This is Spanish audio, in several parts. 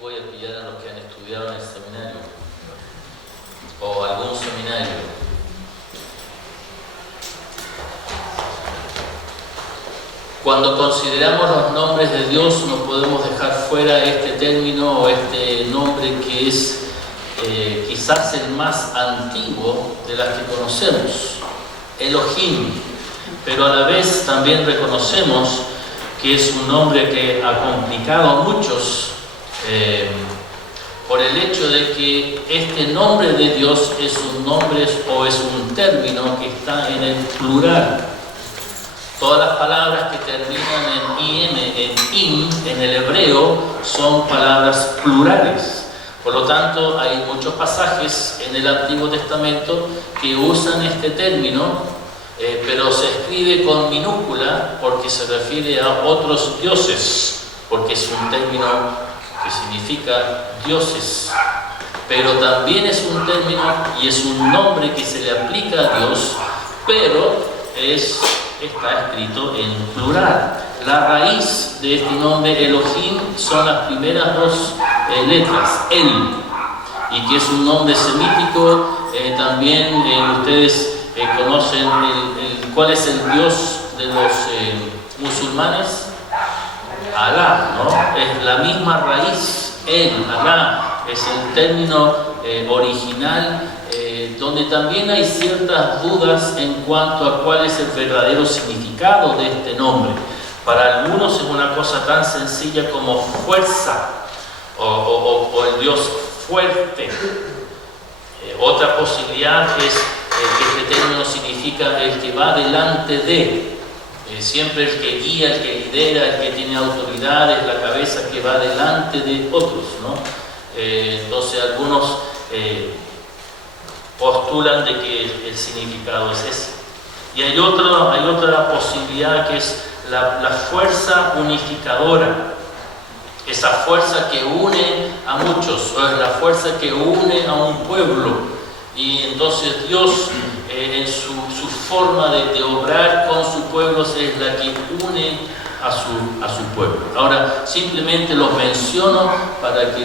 voy a pillar a los que han estudiado en el seminario o algún seminario. Cuando consideramos los nombres de Dios, no podemos dejar fuera este término o este nombre que es quizás el más antiguo de las que conocemos, Elohim, pero a la vez también reconocemos que es un nombre que ha complicado a muchos por el hecho de que este nombre de Dios es un nombre o es un término que está en el plural. Todas las palabras que terminan en im, en el hebreo, son palabras plurales. Por lo tanto, hay muchos pasajes en el Antiguo Testamento que usan este término, pero se escribe con minúscula porque se refiere a otros dioses, porque es un término que significa dioses. Pero también es un término y es un nombre que se le aplica a Dios, pero está escrito en plural. La raíz de este nombre Elohim son las primeras dos letras, El, y que es un nombre semítico. También ustedes conocen cuál es el Dios de los musulmanes, Alá, ¿no? Es la misma raíz, El, Alá, es el término original, donde también hay ciertas dudas en cuanto a cuál es el verdadero significado de este nombre. Para algunos es una cosa tan sencilla como fuerza o el Dios fuerte. Otra posibilidad es que este término significa el que va delante de. Siempre el que guía, el que lidera, el que tiene autoridad, es la cabeza que va delante de otros, ¿no? Entonces algunos postulan de que el significado es ese. Y hay otra posibilidad que es la fuerza unificadora, esa fuerza que une a muchos, o es la fuerza que une a un pueblo. Y entonces Dios, en su forma de obrar con su pueblo, es la que une a su pueblo. Ahora, simplemente los menciono para que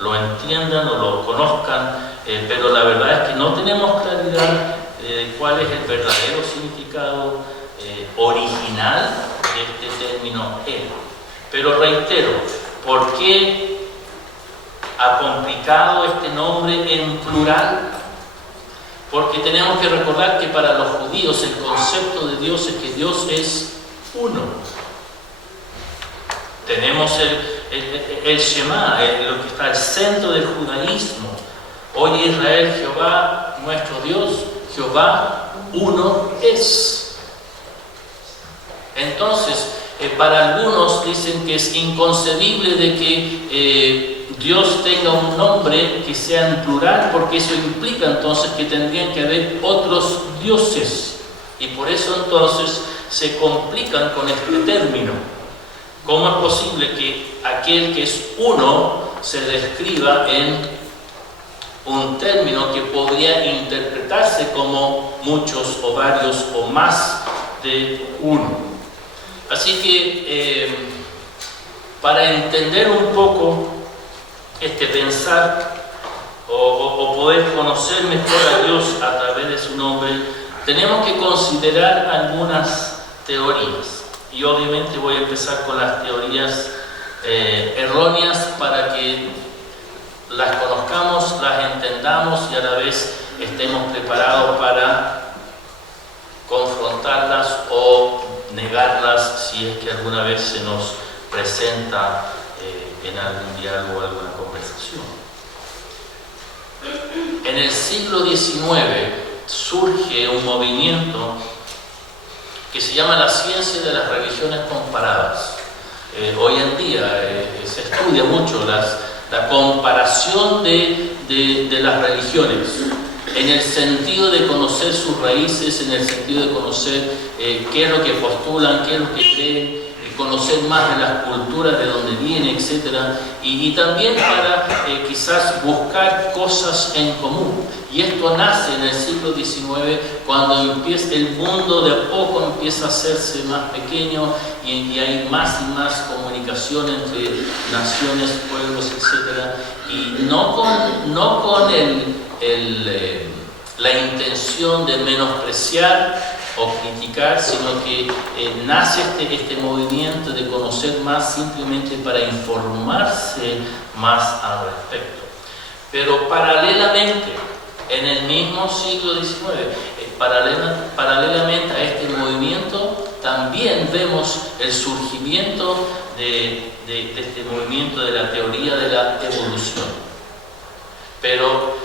lo entiendan o lo conozcan, pero la verdad es que no tenemos claridad de cuál es el verdadero significado original de este término El. Pero reitero, ¿por qué ha complicado este nombre en plural? Porque tenemos que recordar que para los judíos el concepto de Dios es que Dios es uno. Tenemos el Shema, lo que está al centro del judaísmo. Oye Israel, Jehová, nuestro Dios, Jehová, uno es. Entonces, para algunos dicen que es inconcebible de que Dios tenga un nombre que sea en plural, porque eso implica entonces que tendrían que haber otros dioses. Y por eso entonces se complican con este término. ¿Cómo es posible que aquel que es uno se describa en un término que podría interpretarse como muchos o varios o más de uno? Así que para entender un poco pensar o poder conocer mejor a Dios a través de su nombre, tenemos que considerar algunas teorías. Y obviamente voy a empezar con las teorías erróneas para que las conozcamos, las entendamos y a la vez estemos preparados para confrontarlas o negarlas si es que alguna vez se nos presenta en algún diálogo o alguna conversación. En el siglo XIX surge un movimiento que se llama la ciencia de las religiones comparadas. Hoy en día se estudia mucho la comparación de las religiones, en el sentido de conocer sus raíces, en el sentido de conocer qué es lo que postulan, qué es lo que creen, conocer más de las culturas de donde viene, etc. Y también para quizás buscar cosas en común. Y esto nace en el siglo XIX, cuando empieza, el mundo de a poco empieza a hacerse más pequeño y hay más y más comunicación entre naciones, pueblos, etc. Y no con la intención de menospreciar o criticar, sino que nace este movimiento de conocer más simplemente para informarse más al respecto. Pero paralelamente, en el mismo siglo XIX, paralelamente a este movimiento, también vemos el surgimiento de este movimiento de la teoría de la evolución. Pero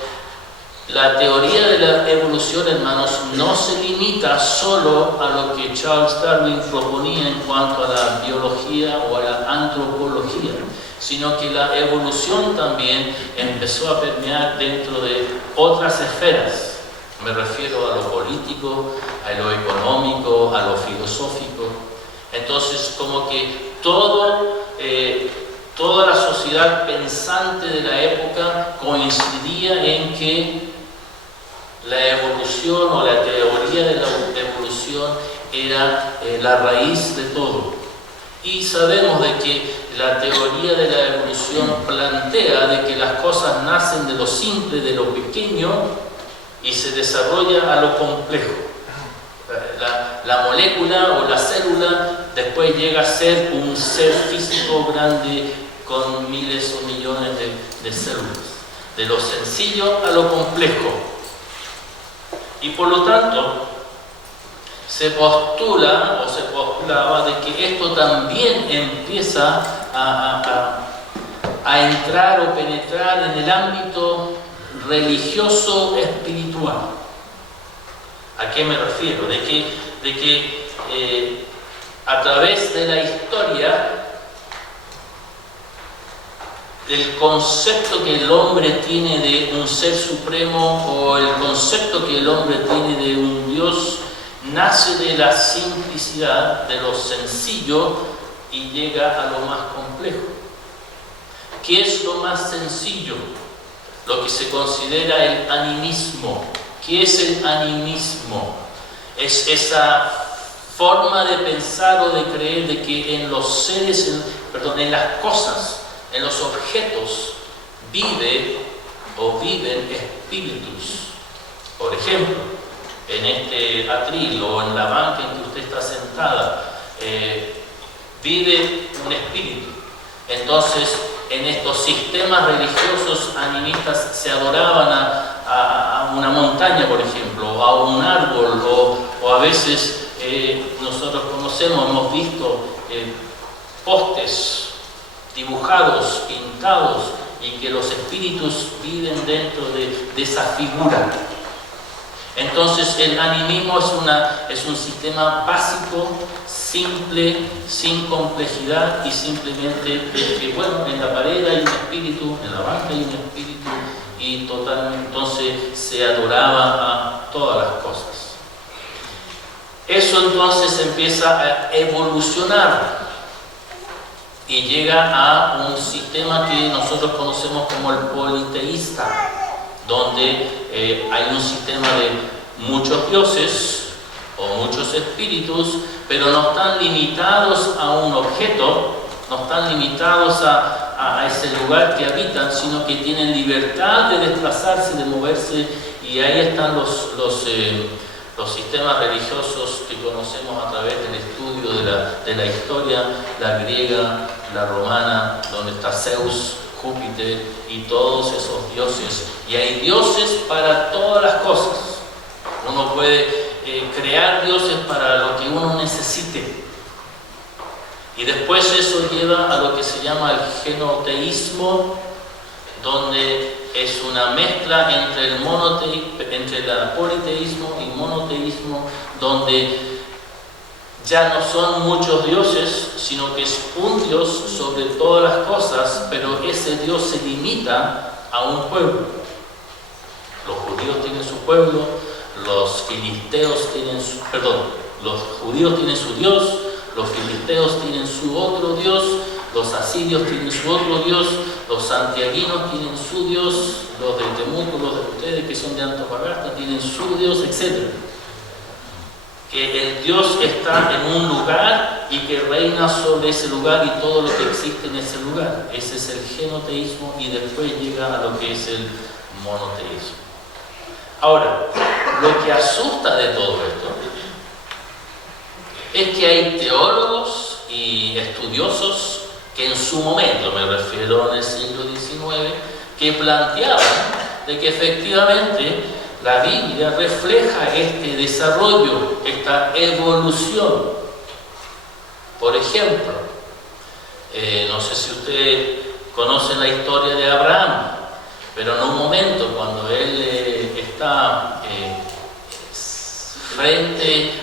la teoría de la evolución, hermanos, no se limita solo a lo que Charles Darwin proponía en cuanto a la biología o a la antropología, sino que la evolución también empezó a permear dentro de otras esferas. Me refiero a lo político, a lo económico, a lo filosófico. Entonces, como que toda la sociedad pensante de la época coincidía en que la evolución o la teoría de la evolución era la raíz de todo. Y sabemos de que la teoría de la evolución plantea de que las cosas nacen de lo simple, de lo pequeño, y se desarrolla a lo complejo. La molécula o la célula después llega a ser un ser físico grande con miles o millones de células. De lo sencillo a lo complejo. Y por lo tanto, se postula o se postulaba de que esto también empieza a entrar o penetrar en el ámbito religioso espiritual. ¿A qué me refiero? De que a través de la historia, el concepto que el hombre tiene de un ser supremo o el concepto que el hombre tiene de un Dios nace de la simplicidad, de lo sencillo, y llega a lo más complejo. ¿Qué es lo más sencillo? Lo que se considera el animismo. ¿Qué es el animismo? Es esa forma de pensar o de creer de que en los seres, en las cosas, en los objetos, viven espíritus. Por ejemplo, en este atril o en la banca en que usted está sentada, vive un espíritu. Entonces, en estos sistemas religiosos animistas se adoraban a una montaña, por ejemplo, a un árbol, o a veces nosotros hemos visto postes dibujados, pintados, y que los espíritus viven dentro de esa figura. Entonces el animismo es un sistema básico, simple, sin complejidad, y simplemente que en la pared hay un espíritu, en la banca hay un espíritu, y totalmente entonces se adoraba a todas las cosas. Eso entonces empieza a evolucionar y llega a un sistema que nosotros conocemos como el politeísta, donde hay un sistema de muchos dioses o muchos espíritus, pero no están limitados a un objeto, no están limitados a ese lugar que habitan, sino que tienen libertad de desplazarse, de moverse, y ahí están los sistemas religiosos que conocemos a través del estudio de la historia, la griega, la romana, donde está Zeus, Júpiter y todos esos dioses. Y hay dioses para todas las cosas. Uno puede crear dioses para lo que uno necesite. Y después eso lleva a lo que se llama el genoteísmo, donde es una mezcla entre el politeísmo y monoteísmo, donde ya no son muchos dioses, sino que es un Dios sobre todas las cosas, pero ese Dios se limita a un pueblo. Los judíos tienen su pueblo, los judíos tienen su Dios, los filisteos tienen su otro Dios, los asirios tienen su otro Dios, los santiaguinos tienen su Dios, los de Temuco, los de ustedes que son de Antofagasta tienen su Dios, etc. Que el Dios está en un lugar y que reina sobre ese lugar y todo lo que existe en ese lugar. Ese es el genoteísmo y después llega a lo que es el monoteísmo. Ahora, lo que asusta de todo esto es que hay teólogos y estudiosos que en su momento, me refiero en el siglo XIX, que planteaban de que efectivamente la Biblia refleja este desarrollo, esta evolución. Por ejemplo, no sé si ustedes conocen la historia de Abraham, pero en un momento cuando él está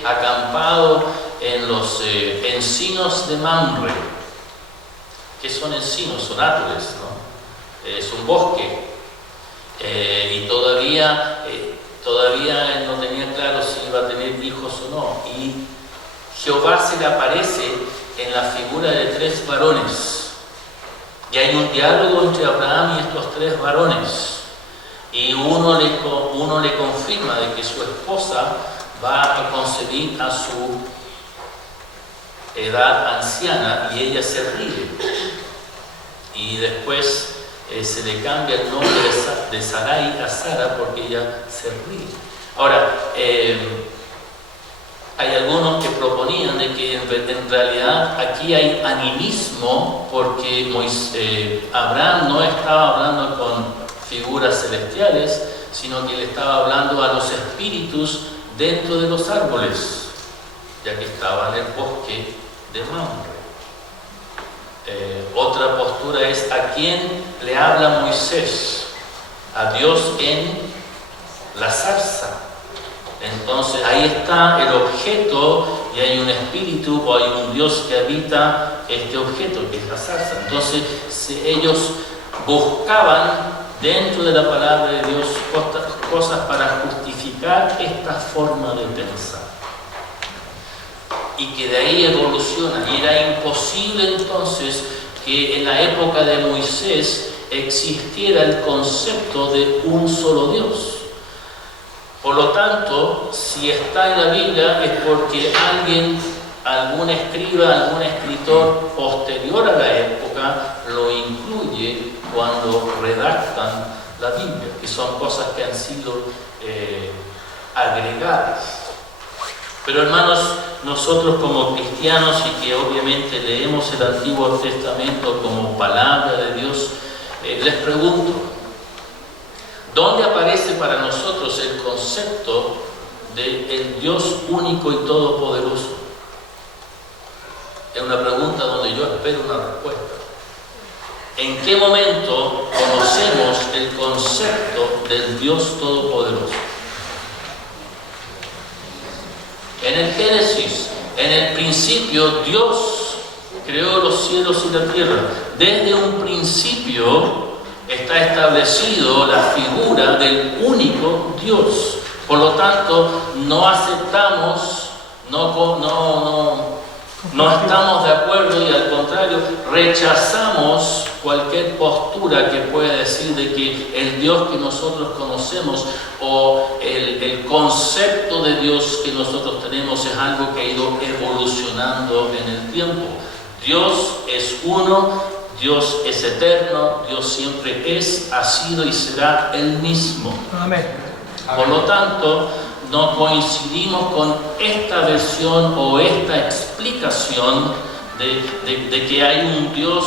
acampado en los encinos de Mamre. ¿Qué son encinos? Son árboles, ¿no? Es un bosque. Y todavía él no tenía claro si iba a tener hijos o no. Y Jehová se le aparece en la figura de 3 varones. Y hay un diálogo entre Abraham y estos 3 varones. Y uno le confirma de que su esposa va a concebir a su edad anciana y ella se ríe. Y después se le cambia el nombre de Sarai a Sara porque ella se ríe. Ahora, hay algunos que proponían de que en realidad aquí hay animismo porque Abraham no estaba hablando con figuras celestiales, sino que le estaba hablando a los espíritus dentro de los árboles, ya que estaba en el bosque de Mamre. Otra postura es a quién le habla Moisés, a Dios en la zarza. Entonces ahí está el objeto y hay un espíritu o hay un Dios que habita este objeto, que es la zarza. Entonces ellos buscaban dentro de la palabra de Dios cosas para justificar esta forma de pensar. Y que de ahí evoluciona. Y era imposible entonces que en la época de Moisés existiera el concepto de un solo Dios. Por lo tanto, si está en la Biblia es porque algún escriba, algún escritor posterior a la época lo incluye cuando redactan la Biblia, que son cosas que han sido agregadas. Pero hermanos, nosotros como cristianos y que obviamente leemos el Antiguo Testamento como palabra de Dios, les pregunto, ¿dónde aparece para nosotros el concepto del Dios único y todopoderoso? Es una pregunta donde yo espero una respuesta. ¿En qué momento conocemos el concepto del Dios todopoderoso? En el Génesis, en el principio, Dios creó los cielos y la tierra. Desde un principio está establecido la figura del único Dios. Por lo tanto, no aceptamos, no estamos de acuerdo y al contrario, rechazamos cualquier postura que pueda decir de que el Dios que nosotros conocemos o el concepto de Dios que nosotros tenemos es algo que ha ido evolucionando en el tiempo. Dios es uno, Dios es eterno, Dios siempre es, ha sido y será el mismo. Amén. Por lo tanto, no coincidimos con esta versión o esta explicación de que hay un Dios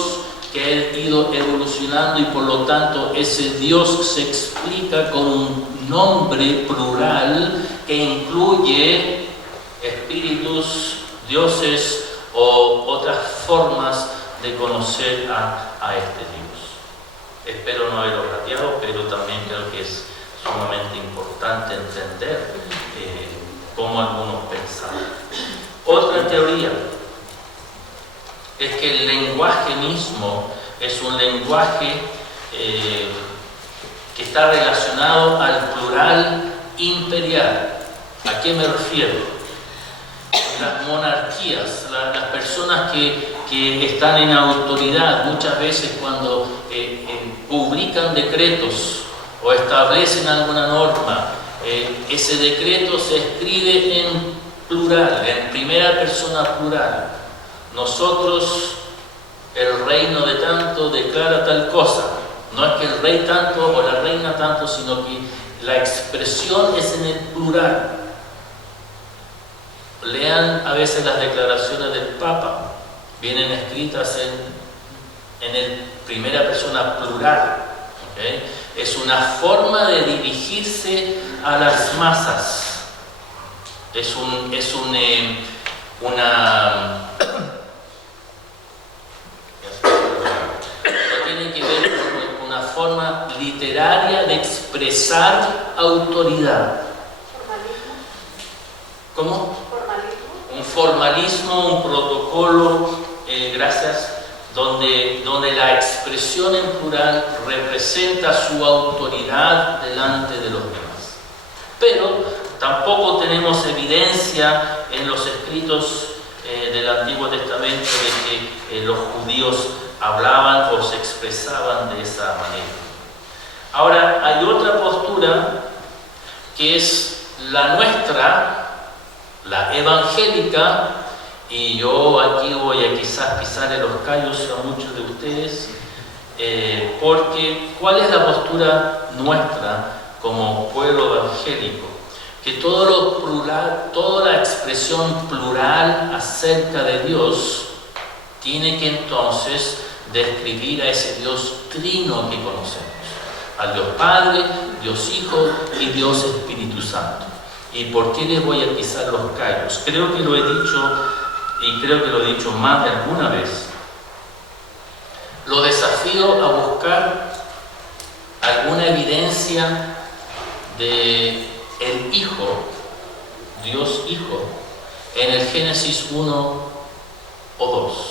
que ha ido evolucionando y por lo tanto ese Dios se explica con un nombre plural que incluye espíritus, dioses o otras formas de conocer a este Dios. Espero no haberlo rateado, pero también creo que es sumamente importante entender cómo algunos pensaban. Otra teoría es que el lenguaje mismo es un lenguaje que está relacionado al plural imperial. ¿A qué me refiero? las monarquías, las personas que están en autoridad, muchas veces cuando publican decretos o establecen alguna norma, ese decreto se escribe en plural, en primera persona plural. Nosotros, el reino de tanto declara tal cosa. No es que el rey tanto o la reina tanto, sino que la expresión es en el plural. Lean a veces las declaraciones del Papa, vienen escritas en primera persona plural. ¿Okay? Es una forma de dirigirse a las masas. Tiene que ver con una forma literaria de expresar autoridad. ¿Cómo? Un formalismo, un protocolo, gracias, donde la expresión en plural representa su autoridad delante de los demás. Pero tampoco tenemos evidencia en los escritos del Antiguo Testamento de que los judíos hablaban o se expresaban de esa manera. Ahora, hay otra postura que es la nuestra, la evangélica, y yo aquí voy a quizás pisarle los callos a muchos de ustedes, porque ¿cuál es la postura nuestra como pueblo evangélico? Que todo lo plural, toda la expresión plural acerca de Dios tiene que entonces describir a ese Dios trino que conocemos, al Dios Padre, Dios Hijo y Dios Espíritu Santo. ¿Y por qué les voy a pisar los callos? Creo que lo he dicho, y creo que lo he dicho más de alguna vez. Lo desafío a buscar alguna evidencia de el Hijo, Dios Hijo, en el Génesis 1 o 2.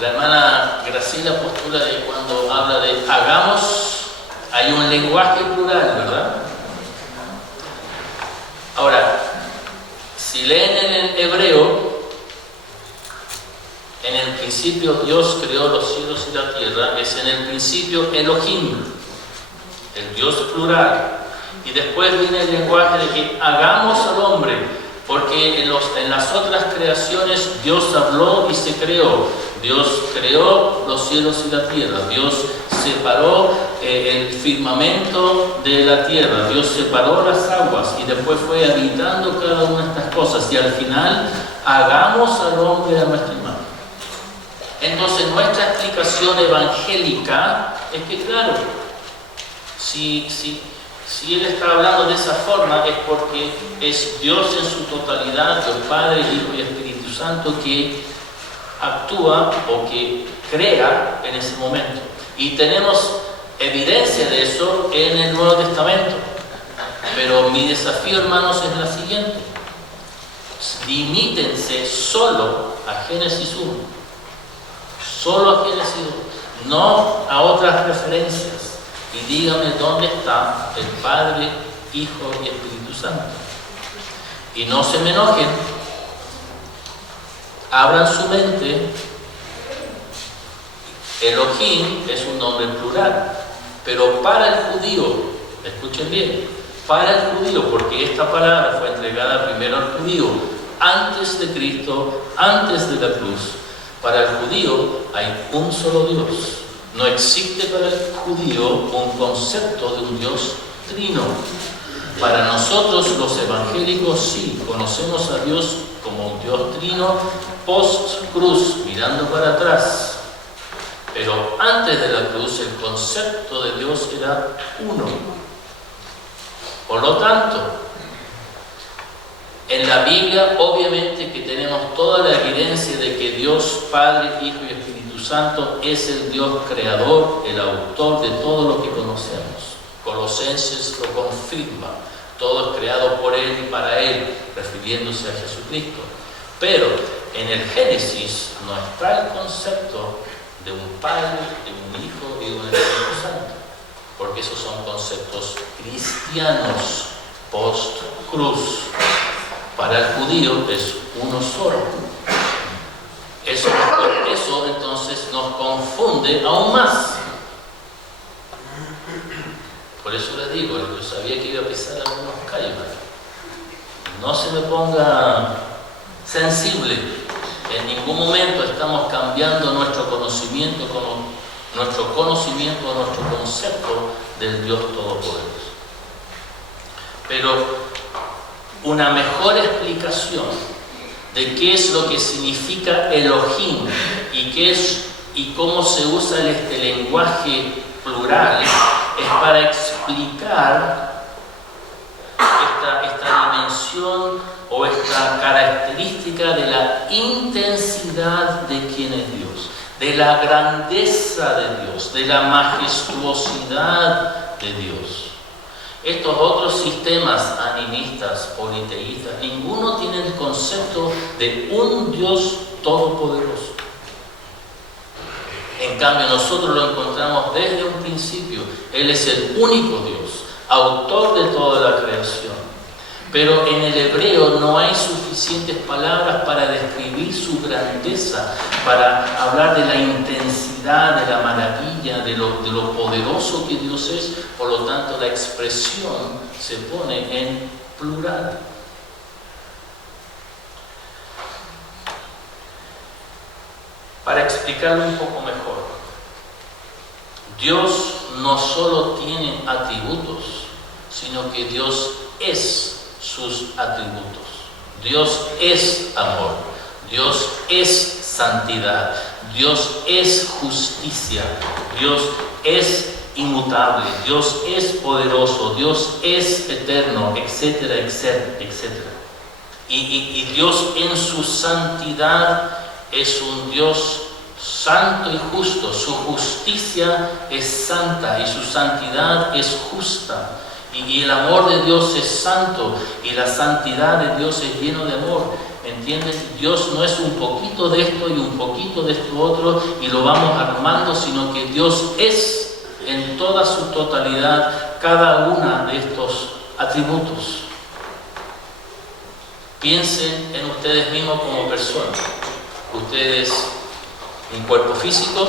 La hermana Graciela postula de cuando habla de hagamos, hay un lenguaje plural, ¿verdad? Ahora, si leen en el hebreo, en el principio Dios creó los cielos y la tierra, es en el principio Elohim, el Dios plural. Y después viene el lenguaje de que hagamos al hombre, porque en las otras creaciones Dios habló y se creó. Dios creó los cielos y la tierra. Dios separó el firmamento de la tierra. Dios separó las aguas y después fue habitando cada una de estas cosas. Y al final, hagamos al hombre a nuestra imagen. Entonces, nuestra explicación evangélica es que, claro, si Él está hablando de esa forma es porque es Dios en su totalidad, Dios Padre, Hijo y Espíritu Santo, que actúa o que crea en ese momento. Y tenemos evidencia de eso en el Nuevo Testamento. Pero mi desafío, hermanos, es la siguiente. Limítense solo a Génesis 1. Solo a Génesis 1. No a otras referencias. Y dígame dónde está el Padre, Hijo y Espíritu Santo. Y no se me enojen. Abran su mente. Elohim es un nombre plural, pero para el judío, escuchen bien, para el judío, porque esta palabra fue entregada primero al judío, antes de Cristo, antes de la cruz. Para el judío hay un solo Dios. No existe para el judío un concepto de un Dios trino. Para nosotros los evangélicos sí, conocemos a Dios como un Dios trino post-cruz, mirando para atrás. Pero antes de la cruz el concepto de Dios era uno. Por lo tanto, en la Biblia obviamente que tenemos toda la evidencia de que Dios Padre, Hijo y Espíritu Santo es el Dios creador, el autor de todo lo que conocemos. Colosenses lo confirma. Todo es creado por Él y para Él, refiriéndose a Jesucristo. Pero en el Génesis no está el concepto de un Padre, de un Hijo y de un Espíritu Santo. porque esos son conceptos cristianos post-cruz. Para el judío es uno solo. Eso entonces nos confunde aún más. Por eso les digo, yo sabía que iba a pisar algunos callos. No se me ponga sensible. En ningún momento estamos cambiando nuestro conocimiento, nuestro concepto del Dios Todopoderoso. Pero una mejor explicación de qué es lo que significa Elohim y cómo se usa este lenguaje plural es para explicar esta dimensión o esta característica de la intensidad de quién es Dios, de la grandeza de Dios, de la majestuosidad de Dios. Estos otros sistemas animistas, politeístas, ninguno tiene el concepto de un Dios todopoderoso. En cambio, nosotros lo encontramos desde un principio. Él es el único Dios, autor de toda la creación. Pero en el hebreo no hay suficientes palabras para describir su grandeza, para hablar de la intensidad, de la maravilla, de lo poderoso que Dios es. Por lo tanto, la expresión se pone en plural. Para explicarlo un poco mejor, Dios no solo tiene atributos, sino que Dios es sus atributos. Dios es amor, Dios es santidad, Dios es justicia, Dios es inmutable, Dios es poderoso, Dios es eterno, etcétera, etcétera, etcétera. Y Dios en su santidad es un Dios santo y justo. Su justicia es santa y su santidad es justa. Y el amor de Dios es santo y la santidad de Dios es lleno de amor. ¿Entienden? Dios no es un poquito de esto y un poquito de esto otro y lo vamos armando, sino que Dios es en toda su totalidad cada una de estos atributos. Piensen en ustedes mismos como personas. Ustedes un cuerpo físico,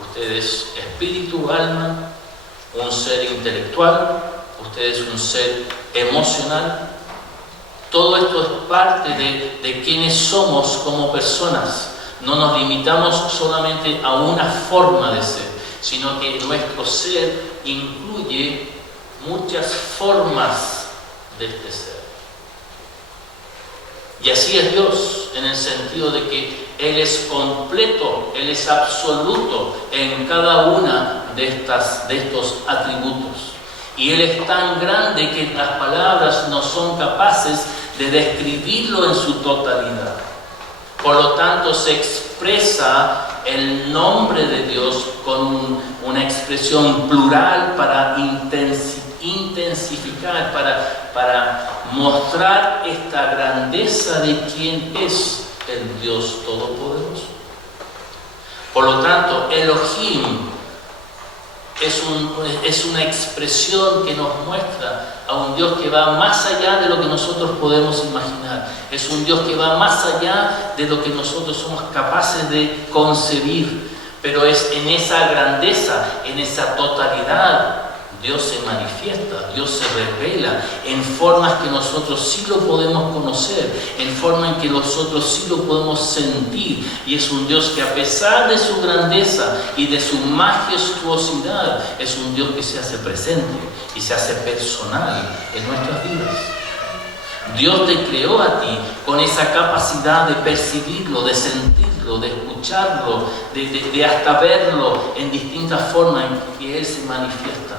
ustedes espíritu, alma, un ser intelectual, ustedes un ser emocional. Todo esto es parte de quienes somos como personas. No nos limitamos solamente a una forma de ser, sino que nuestro ser incluye muchas formas de este ser. Y así es Dios, en el sentido de que Él es completo, Él es absoluto en cada una de estos atributos. Y Él es tan grande que las palabras no son capaces de describirlo en su totalidad. Por lo tanto, se expresa el nombre de Dios con una expresión plural para intensificar, para mostrar esta grandeza de quién es el Dios Todopoderoso. Por lo tanto, Elohim es una expresión que nos muestra a un Dios que va más allá de lo que nosotros podemos imaginar. Es un Dios que va más allá de lo que nosotros somos capaces de concebir. Pero es en esa grandeza, en esa totalidad, Dios se manifiesta, Dios se revela en formas que nosotros sí lo podemos conocer, en formas en que nosotros sí lo podemos sentir. Y es un Dios que, a pesar de su grandeza y de su majestuosidad, es un Dios que se hace presente y se hace personal en nuestras vidas. Dios te creó a ti con esa capacidad de percibirlo, de sentirlo, de escucharlo, de hasta verlo en distintas formas en que Él se manifiesta.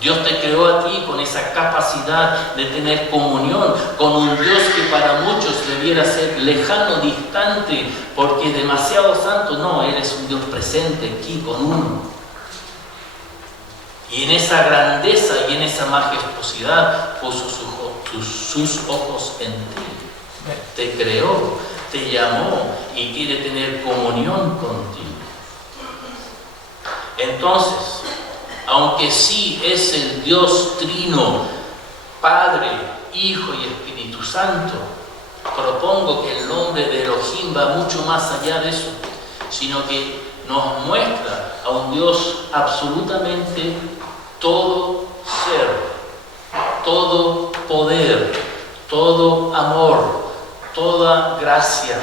Dios te creó a ti con esa capacidad de tener comunión con un Dios que para muchos debiera ser lejano, distante, porque es demasiado santo. No, Él es un Dios presente aquí con uno. Y en esa grandeza y en esa majestuosidad puso sus ojos en ti. Te creó, te llamó y quiere tener comunión contigo. Entonces, aunque sí es el Dios trino, Padre, Hijo y Espíritu Santo, propongo que el nombre de Elohim va mucho más allá de eso, sino que nos muestra a un Dios absolutamente todo ser, todo poder, todo amor, toda gracia,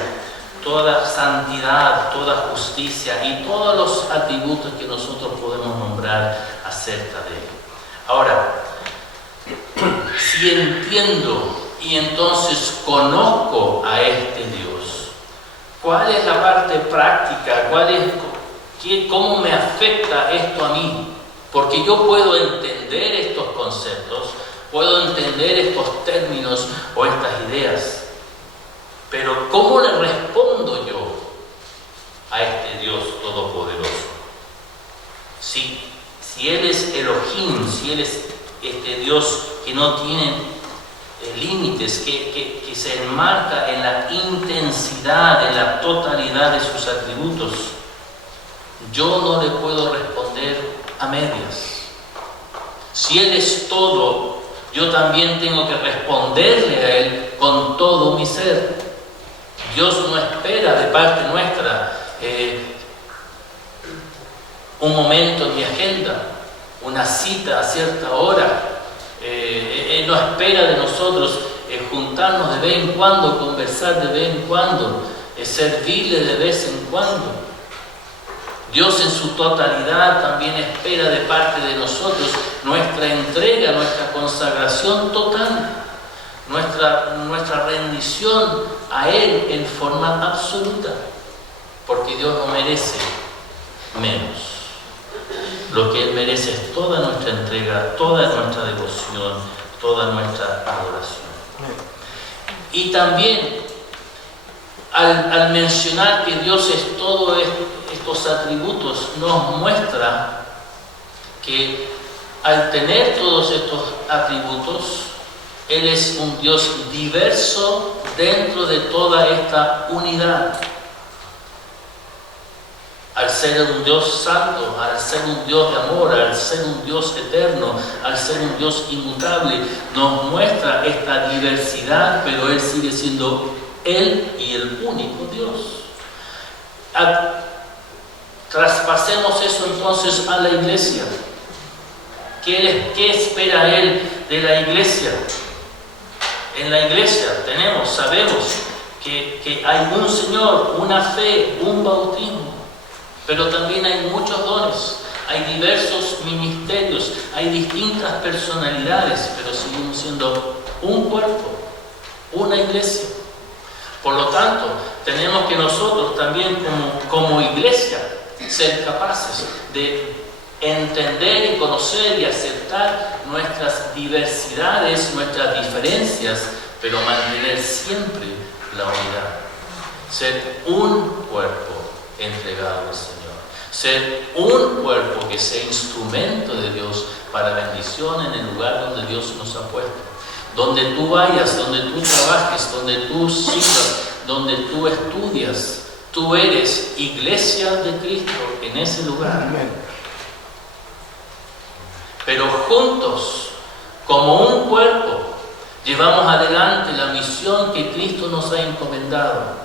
toda santidad, toda justicia y todos los atributos que nosotros podemos nombrar acerca de él. Ahora, si entiendo y entonces conozco a este Dios, ¿cuál es la parte práctica? ¿Cómo me afecta esto a mí? Porque yo puedo entender estos conceptos, puedo entender estos términos o estas ideas, pero ¿cómo le respondo yo a este Dios todopoderoso? Si Él es Elohim, si Él es este Dios que no tiene límites, que se enmarca en la intensidad, en la totalidad de sus atributos, yo no le puedo responder a medias. Si Él es todo, yo también tengo que responderle a Él con todo mi ser. Dios no espera de parte nuestra un momento en mi agenda, una cita a cierta hora. Él no espera de nosotros juntarnos de vez en cuando, conversar de vez en cuando, servirle de vez en cuando. Dios en su totalidad también espera de parte de nosotros nuestra entrega, nuestra consagración total, nuestra rendición a Él en forma absoluta, porque Dios no merece menos. Lo que Él merece es toda nuestra entrega, toda nuestra devoción, toda nuestra adoración. Y también, al mencionar que Dios es todo estos atributos, nos muestra que al tener todos estos atributos, Él es un Dios diverso dentro de toda esta unidad. Al ser un Dios santo, al ser un Dios de amor, al ser un Dios eterno, al ser un Dios inmutable, nos muestra esta diversidad, pero Él sigue siendo Él y el único Dios. Traspasemos eso entonces a la iglesia. ¿Qué espera Él de la iglesia? En la iglesia sabemos que hay un Señor, una fe, un bautismo. Pero también hay muchos dones, hay diversos ministerios, hay distintas personalidades, pero seguimos siendo un cuerpo, una iglesia. Por lo tanto, tenemos que nosotros también como iglesia ser capaces de entender y conocer y aceptar nuestras diversidades, nuestras diferencias, pero mantener siempre la unidad. Ser un cuerpo entregado al Señor. Ser un cuerpo que sea instrumento de Dios para bendición en el lugar donde Dios nos ha puesto. Donde tú vayas, donde tú trabajes, donde tú sirvas, donde tú estudias, tú eres iglesia de Cristo en ese lugar. Pero juntos, como un cuerpo, llevamos adelante la misión que Cristo nos ha encomendado.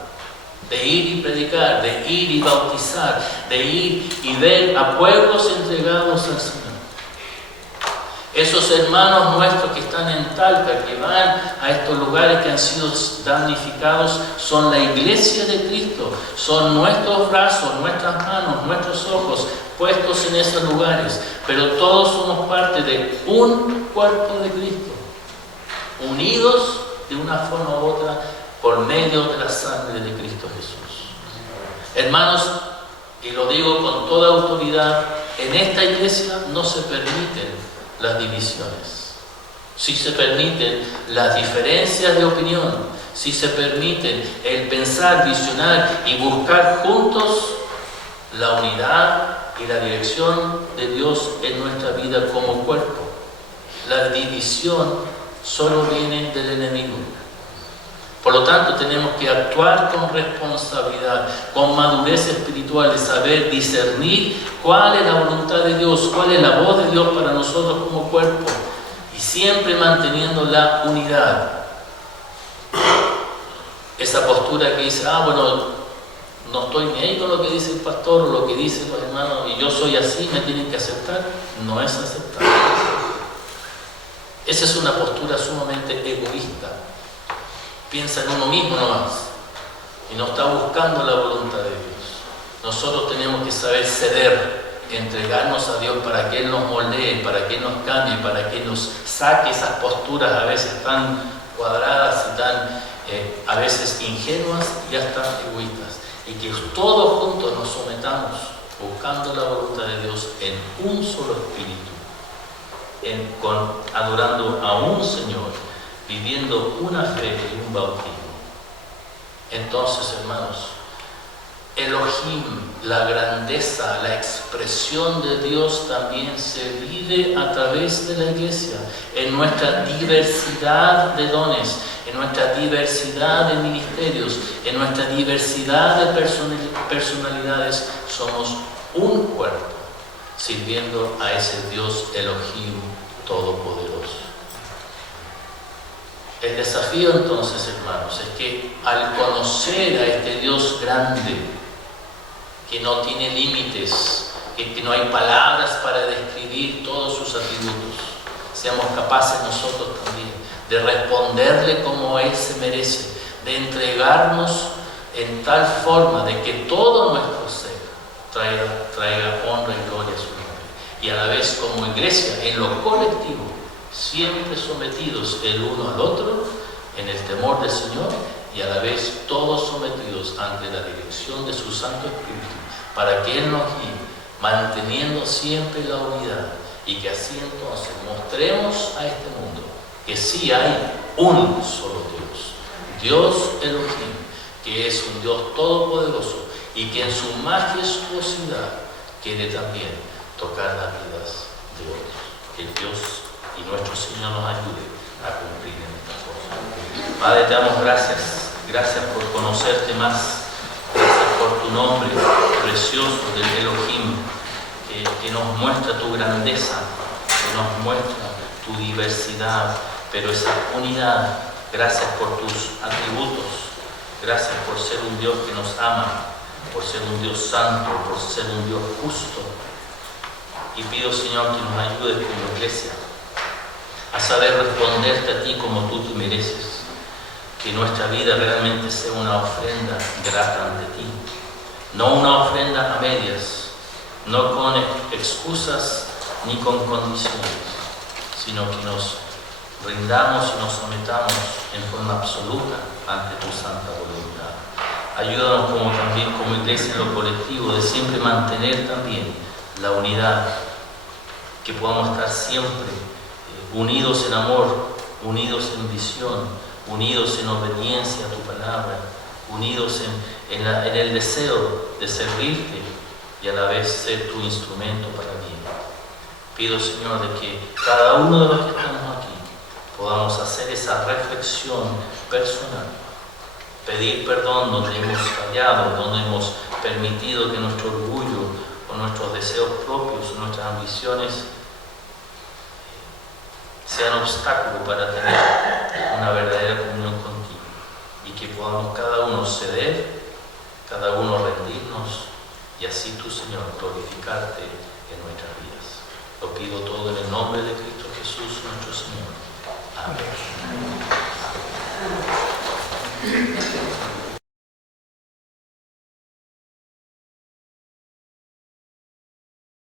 De ir y predicar, de ir y bautizar, de ir y ver a pueblos entregados al Señor. Esos hermanos nuestros que están en Talca, que van a estos lugares que han sido damnificados, son la iglesia de Cristo, son nuestros brazos, nuestras manos, nuestros ojos puestos en esos lugares, pero todos somos parte de un cuerpo de Cristo, unidos de una forma u otra por medio de la sangre de Cristo Jesús. Hermanos, y lo digo con toda autoridad, en esta iglesia no se permiten las divisiones. Sí se permiten las diferencias de opinión, sí se permiten el pensar, visionar y buscar juntos la unidad y la dirección de Dios en nuestra vida como cuerpo. La división solo viene del enemigo. Por lo tanto, tenemos que actuar con responsabilidad, con madurez espiritual, de saber discernir cuál es la voluntad de Dios, cuál es la voz de Dios para nosotros como cuerpo, y siempre manteniendo la unidad. Esa postura que dice, bueno, no estoy ni ahí con lo que dice el pastor o lo que dicen los hermanos, y yo soy así, me tienen que aceptar, no es aceptable. Esa es una postura sumamente egoísta. Piensa en uno mismo nomás y no está buscando la voluntad de Dios. Nosotros tenemos que saber ceder, entregarnos a Dios para que Él nos moldee, para que Él nos cambie, para que nos saque esas posturas a veces tan cuadradas y tan a veces ingenuas y hasta egoístas, y que todos juntos nos sometamos buscando la voluntad de Dios en un solo espíritu, adorando a un Señor, viviendo una fe y un bautismo. Entonces, hermanos, Elohim, la grandeza, la expresión de Dios también se vive a través de la iglesia, en nuestra diversidad de dones, en nuestra diversidad de ministerios, en nuestra diversidad de personalidades. Somos un cuerpo, sirviendo a ese Dios Elohim todopoderoso. El desafío entonces, hermanos, es que al conocer a este Dios grande, que no tiene límites, que no hay palabras para describir todos sus atributos, seamos capaces nosotros también de responderle como Él se merece, de entregarnos en tal forma de que todo nuestro ser traiga honra y gloria a su nombre. Y a la vez como iglesia, en lo colectivo, siempre sometidos el uno al otro en el temor del Señor, y a la vez todos sometidos ante la dirección de su Santo Espíritu, para que Él nos guíe, manteniendo siempre la unidad, y que así entonces mostremos a este mundo que sí hay un solo Dios, Dios Elohim, que es un Dios todopoderoso y que en su majestuosidad quiere también tocar las vidas de otros. Que Dios y nuestro Señor nos ayude a cumplir en esta cosa. Padre, te damos gracias. Gracias por conocerte más. Gracias por tu nombre precioso del Elohim, que nos muestra tu grandeza, que nos muestra tu diversidad, pero esa unidad. Gracias por tus atributos. Gracias por ser un Dios que nos ama, por ser un Dios santo, por ser un Dios justo. Y pido, Señor, que nos ayudes como iglesia a saber responderte a ti como tú te mereces. Que nuestra vida realmente sea una ofrenda grata ante ti. No una ofrenda a medias, no con excusas ni con condiciones, sino que nos rindamos y nos sometamos en forma absoluta ante tu santa voluntad. Ayúdanos también como iglesia en lo colectivo de siempre mantener también la unidad, que podamos estar siempre unidos en amor, unidos en visión, unidos en obediencia a tu palabra, unidos en el deseo de servirte y a la vez ser tu instrumento para el bien. Pido, Señor, de que cada uno de los que estamos aquí podamos hacer esa reflexión personal, pedir perdón donde hemos fallado, donde hemos permitido que nuestro orgullo o nuestros deseos propios, nuestras ambiciones sean obstáculo para tener una verdadera comunión contigo, y que podamos cada uno ceder, cada uno rendirnos, y así tú, Señor, glorificarte en nuestras vidas. Lo pido todo en el nombre de Cristo.